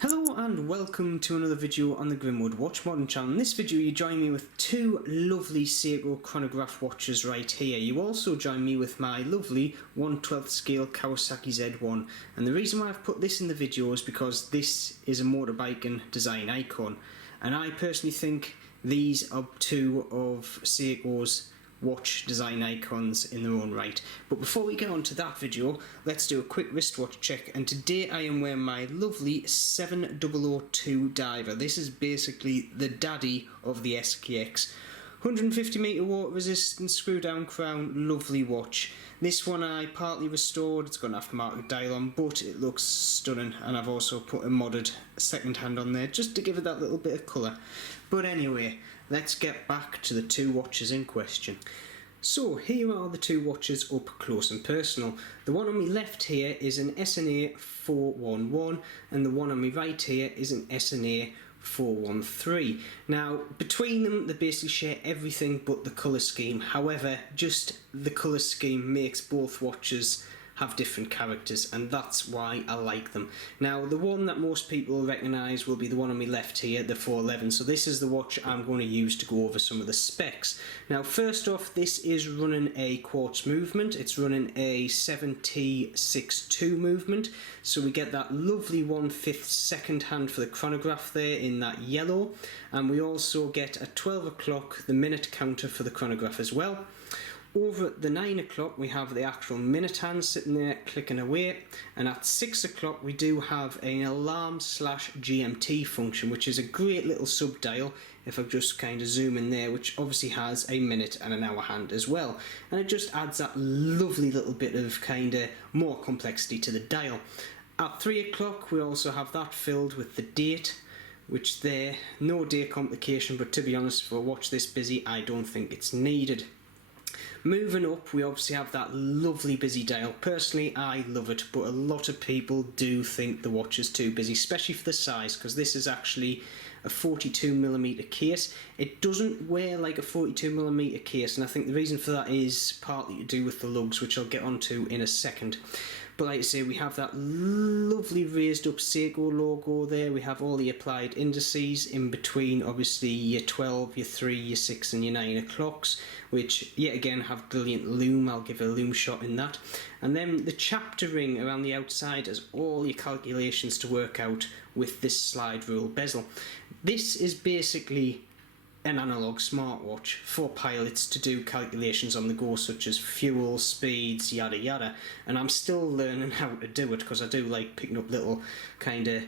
Hello and welcome to another video on the Grimwood Watch Modern channel. In this video you join me with two lovely Seiko chronograph watches right here. You also join me with my lovely 1/12 scale Kawasaki Z1, and the reason why I've put this in the video is because this is a motorbike and design icon, and I personally think these are two of Seiko's watch design icons in their own right. But before we get on to that video, let's do a quick wristwatch check, and today I am wearing my lovely 7002 diver. This is basically the daddy of the SKX. 150 m water resistant screw down crown, lovely watch. This one I partly restored, it's got an aftermarket dial on, but it looks stunning, and I've also put a modded second hand on there just to give it that little bit of colour. But anyway, let's get back to the two watches in question. So here are the two watches up close and personal. The one on my left here is an SNA411 and the one on my right here is an SNA413. Now between them they basically share everything but the colour scheme. However, just the colour scheme makes both watches have different characters, and that's why I like them. Now the one that most people will recognise will be the one on my left here, the 411. So this is the watch I'm going to use to go over some of the specs. Now first off, this is running a Quartz movement. It's running a 7T62 movement, so we get that lovely 1/5 second hand for the chronograph there in that yellow, and we also get at 12 o'clock the minute counter for the chronograph as well. Over at the 9 o'clock we have the actual minute hand sitting there clicking away, and at 6 o'clock we do have an alarm / GMT function, which is a great little sub dial, if I just kind of zoom in there, which obviously has a minute and an hour hand as well, and it just adds that lovely little bit of kind of more complexity to the dial. At 3 o'clock we also have that filled with the date, which there, no day complication, but to be honest, for a watch this busy I don't think it's needed. Moving up, we obviously have that lovely busy dial. Personally, I love it, but a lot of people do think the watch is too busy, especially for the size, because this is actually a 42mm case. It doesn't wear like a 42mm case, and I think the reason for that is partly to do with the lugs, which I'll get onto in a second. But like I say, we have that lovely raised up Seiko logo there. We have all the applied indices in between, obviously your 12, your 3, your 6 and your 9 o'clocks, which yet again have brilliant loom. I'll give a loom shot in that. And then the chapter ring around the outside has all your calculations to work out with this slide rule bezel. This is basically an analog smartwatch for pilots to do calculations on the go, such as fuel, speeds, yada yada, and I'm still learning how to do it because I do like picking up little kind of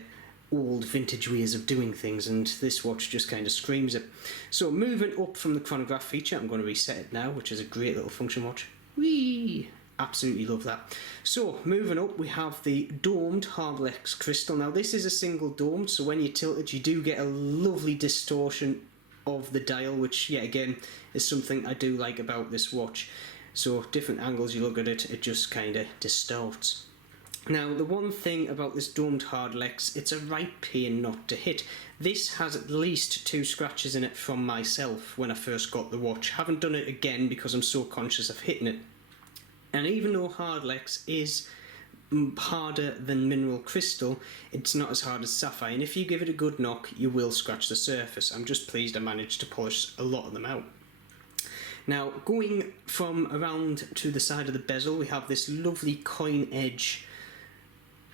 old vintage ways of doing things, and this watch just kind of screams it. So moving up from the chronograph feature, I'm going to reset it now, which is a great little function watch. Whee! Absolutely love that. So moving up, we have the domed hardlex crystal. Now this is a single dome, so when you tilt it you do get a lovely distortion of the dial, which yet again is something I do like about this watch. So different angles you look at it, it just kind of distorts. Now the one thing about this domed hardlex, it's a right pain not to hit. This has at least 2 scratches in it from myself when I first got the watch. Haven't done it again because I'm so conscious of hitting it. And even though hardlex is harder than mineral crystal, it's not as hard as sapphire, and if you give it a good knock you will scratch the surface. I'm just pleased I managed to polish a lot of them out. Now going from around to the side of the bezel, we have this lovely coin edge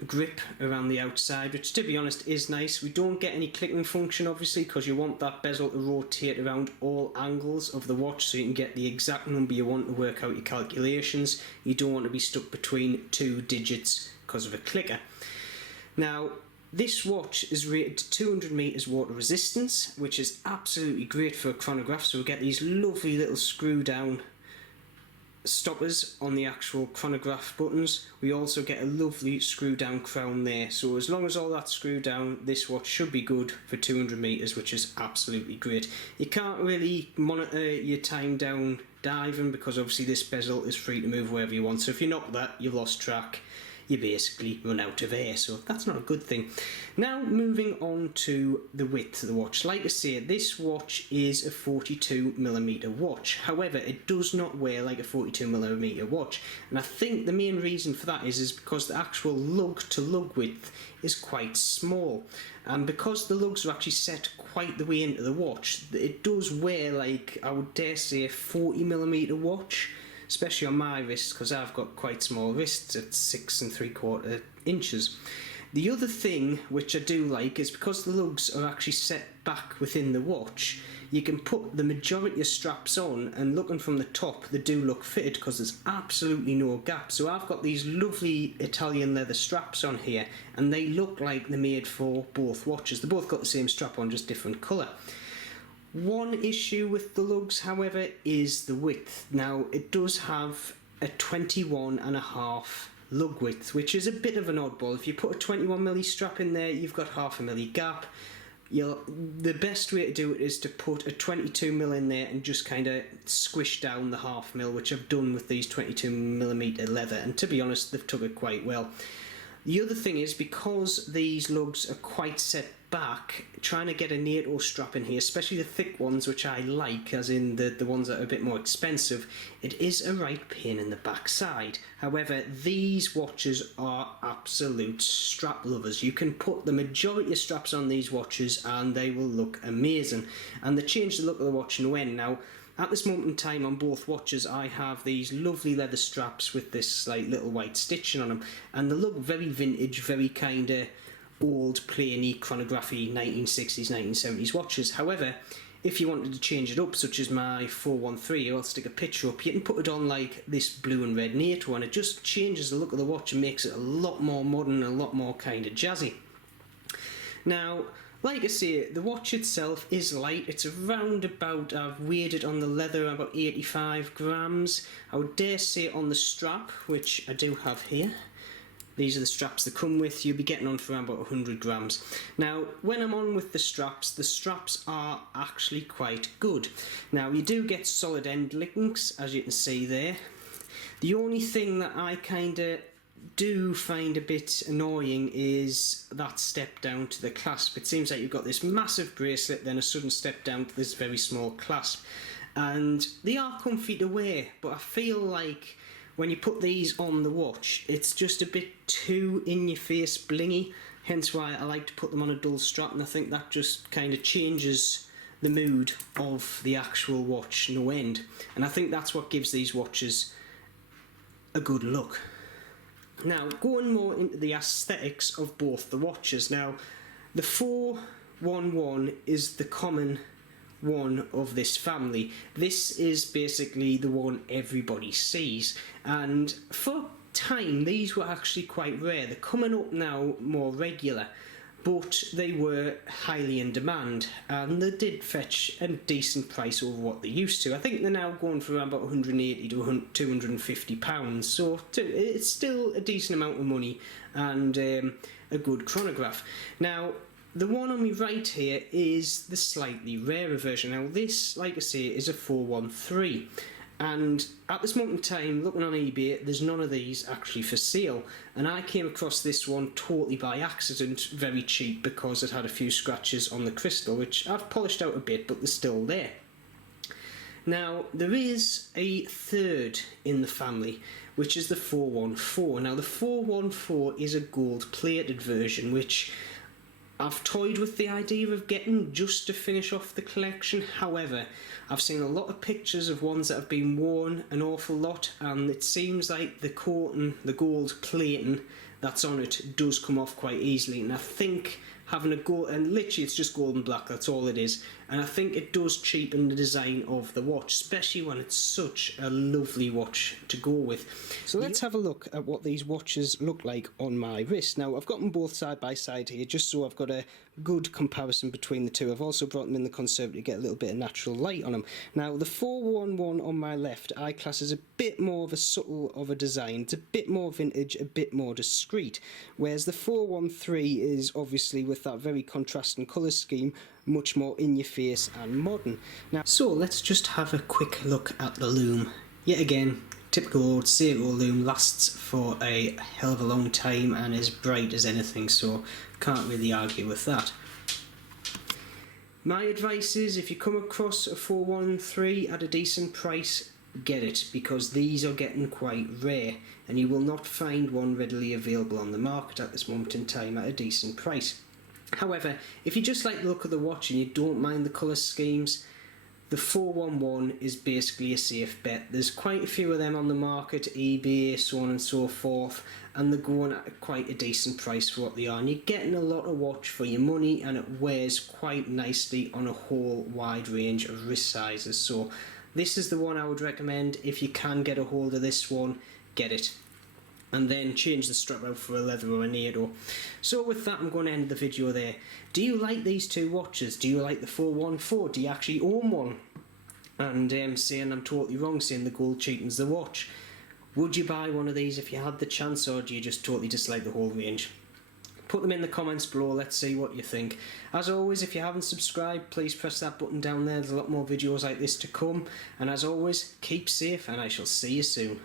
grip around the outside, which to be honest is nice. We don't get any clicking function obviously because you want that bezel to rotate around all angles of the watch so you can get the exact number you want to work out your calculations. You don't want to be stuck between 2 digits because of a clicker. Now this watch is rated to 200 meters water resistance, which is absolutely great for a chronograph. So we get these lovely little screw down stoppers on the actual chronograph buttons. We also get a lovely screw down crown there, so as long as all that's screwed down, this watch should be good for 200 meters, which is absolutely great. You can't really monitor your time down diving because obviously this bezel is free to move wherever you want, so if you knock that, you've lost track. you basically run out of air, so that's not a good thing. Now moving on to the width of the watch. Like I say, this watch is a 42mm watch, however it does not wear like a 42mm watch, and I think the main reason for that is because the actual lug to lug width is quite small, and because the lugs are actually set quite the way into the watch, it does wear like, I would dare say, a 40mm watch, especially on my wrist because I've got quite small wrists at 6 3/4 inches. The other thing which I do like is because the lugs are actually set back within the watch, you can put the majority of straps on, and looking from the top they do look fitted because there's absolutely no gap. So I've got these lovely Italian leather straps on here and they look like they're made for both watches. They both got the same strap on, just different colour. One issue with the lugs, however, is the width. Now it does have a 21.5 lug width, which is a bit of an oddball. If you put a 21mm strap in there, you've got 0.5mm gap. The best way to do it is to put a 22mm in there and just kind of squish down the 0.5mm, which I've done with these 22mm leather, and to be honest they've took it quite well. The other thing is, because these lugs are quite set back, trying to get a NATO strap in here, especially the thick ones, which I like, as in the ones that are a bit more expensive, it is a right pain in the backside. However, these watches are absolute strap lovers. You can put the majority of straps on these watches and they will look amazing, and they change the look of the watch no end. Now at this moment in time on both watches I have these lovely leather straps with this like little white stitching on them, and they look very vintage, very kind of old plainy chronography 1960s 1970s watches. However, if you wanted to change it up, such as my 413, I'll stick a picture up, you can put it on like this blue and red NATO and it just changes the look of the watch and makes it a lot more modern, a lot more kind of jazzy. Now like I say, the watch itself is light. It's around about, I've weighed it on the leather, about 85 grams. I would dare say on the strap, which I do have here, these are the straps that come with, you'll be getting on for around about 100 grams. Now, when I'm on with the straps are actually quite good. Now, you do get solid end links, as you can see there. The only thing that I kind of do find a bit annoying is that step down to the clasp. It seems like you've got this massive bracelet, then a sudden step down to this very small clasp, and they are comfy to wear, but I feel like when you put these on the watch it's just a bit too in your face blingy, hence why I like to put them on a dull strap, and I think that just kind of changes the mood of the actual watch no end, and I think that's what gives these watches a good look. Now, going more into the aesthetics of both the watches. Now, the 411 is the common one of this family. This is basically the one everybody sees, and for time these were actually quite rare. They're coming up now more regular, but they were highly in demand and they did fetch a decent price over what they used to. I think they're now going for around about 180 to 250 pounds, so it's still a decent amount of money and a good chronograph. Now the one on my right here is the slightly rarer version. Now this, like I say, is a 413, and at this moment in time, looking on eBay, there's none of these actually for sale, and I came across this one totally by accident, very cheap, because it had a few scratches on the crystal, which I've polished out a bit, but they're still there. Now there is a third in the family, which is the 414. Now the 414 is a gold plated version, which I've toyed with the idea of getting just to finish off the collection. However, I've seen a lot of pictures of ones that have been worn an awful lot, and it seems like the coating, the gold plating that's on it does come off quite easily, and I think having a gold, and literally it's just gold and black, that's all it is, and I think it does cheapen the design of the watch, especially when it's such a lovely watch to go with. So let's have a look at what these watches look like on my wrist. Now I've got them both side by side here just so I've got a good comparison between the two. I've also brought them in the conservative to get a little bit of natural light on them. Now the 411 on my left I class as a bit more of a subtle of a design. It's a bit more vintage, a bit more discreet, whereas the 413 is obviously, with that very contrasting colour scheme, much more in your face and modern. Now, so let's just have a quick look at the loom. Yet again, typical old Seiko loom lasts for a hell of a long time and is bright as anything, so can't really argue with that. My advice is, if you come across a 413 at a decent price, get it, because these are getting quite rare and you will not find one readily available on the market at this moment in time at a decent price. However, if you just like the look of the watch and you don't mind the colour schemes, the 411 is basically a safe bet. There's quite a few of them on the market, eBay, so on and so forth, and they're going at quite a decent price for what they are. And you're getting a lot of watch for your money, and it wears quite nicely on a whole wide range of wrist sizes. So this is the one I would recommend. If you can get a hold of this one, get it. And then change the strap out for a leather or a NATO. So with that, I'm going to end the video there. Do you like these two watches? Do you like the 414? Do you actually own one? And saying I'm totally wrong, saying the gold cheating's the watch. Would you buy one of these if you had the chance, or do you just totally dislike the whole range? Put them in the comments below, let's see what you think. As always, if you haven't subscribed, please press that button down there. There's a lot more videos like this to come. And as always, keep safe, and I shall see you soon.